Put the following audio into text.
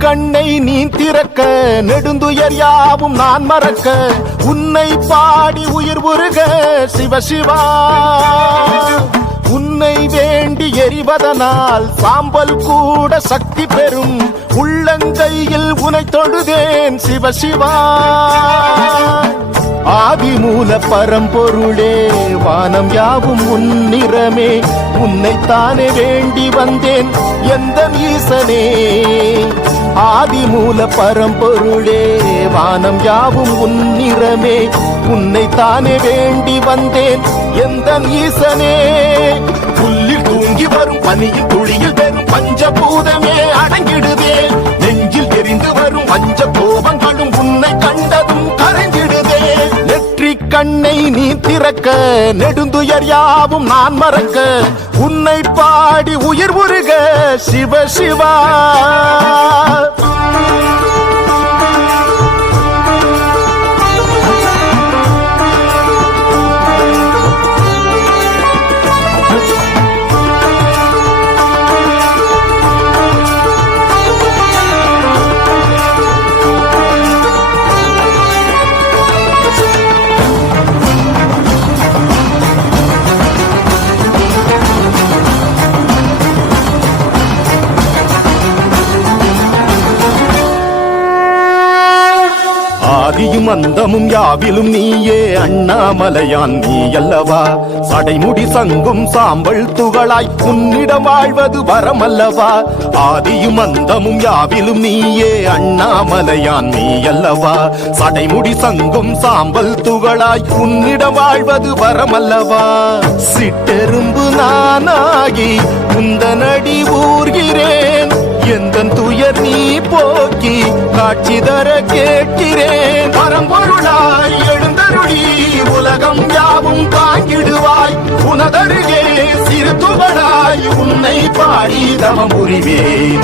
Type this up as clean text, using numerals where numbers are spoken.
கண்ணை நீ திறக்க நெடுந்துயர் யாவும் நான் மறக்க உன்னை பாடி உயிர் உருக சிவசிவா உன்னை வேண்டி எரிவதனால் சாம்பல் கூட சக்தி பெறும் உள்ளங்கையில் உனை தொழுதேன் சிவசிவா ஆதிமூல பரம்பொருளே வானம் யாவும் உன்னிறமே உன்னைத்தானே வேண்டி வந்தேன் எந்த ஈசனே ஆதிமூல பரம்பொருளே வானம் யாவும் உன்னிறமே உன்னைத்தானே வேண்டி வந்தேன் எந்த ஈசனே புல்லில் தூங்கி வரும் பனியில் துளியில் பெறும் பஞ்சபூதமே அடங்கிடுதே நெஞ்சில் எரிந்து வரும் பஞ்ச கோபங்களும் உன்னை கண்டதும் கரைஞ்சிடுதே நெற்றி கண்ணை நீ திறக்க நெடுந்துயர் யாவும் நான் மறக்க உன்னை பாடி உயிர் உருக சிவ சிவா ஆதியும் அந்தமும் யாவிலும் நீயே அண்ணாமலையான் நீ அல்லவா சடைமுடி சங்கும் சாம்பல் துகளாய் உன்னிடம் வாழ்வது வரமல்லவா ஆதியும் அந்தமும் யாவிலும் நீயே அண்ணாமலையான் நீ அல்லவா சடைமுடி சங்கும் சாம்பல் துகளாய் உன்னிடம் வாழ்வது வரமல்லவா சிட்டெரும்பு நானாகி உந்தனடி ஊர்கிறேன் எந்தன் துயர் நீ போக்கி காட்சி தர கேட்கிறேன் பரம்பொருளாய் எழுந்தருளி உலகம் யாவும் தாங்கிடுவாய் உனதருகே சிறு துகளாய் உன்னை பாடி தவம் புரிவேன்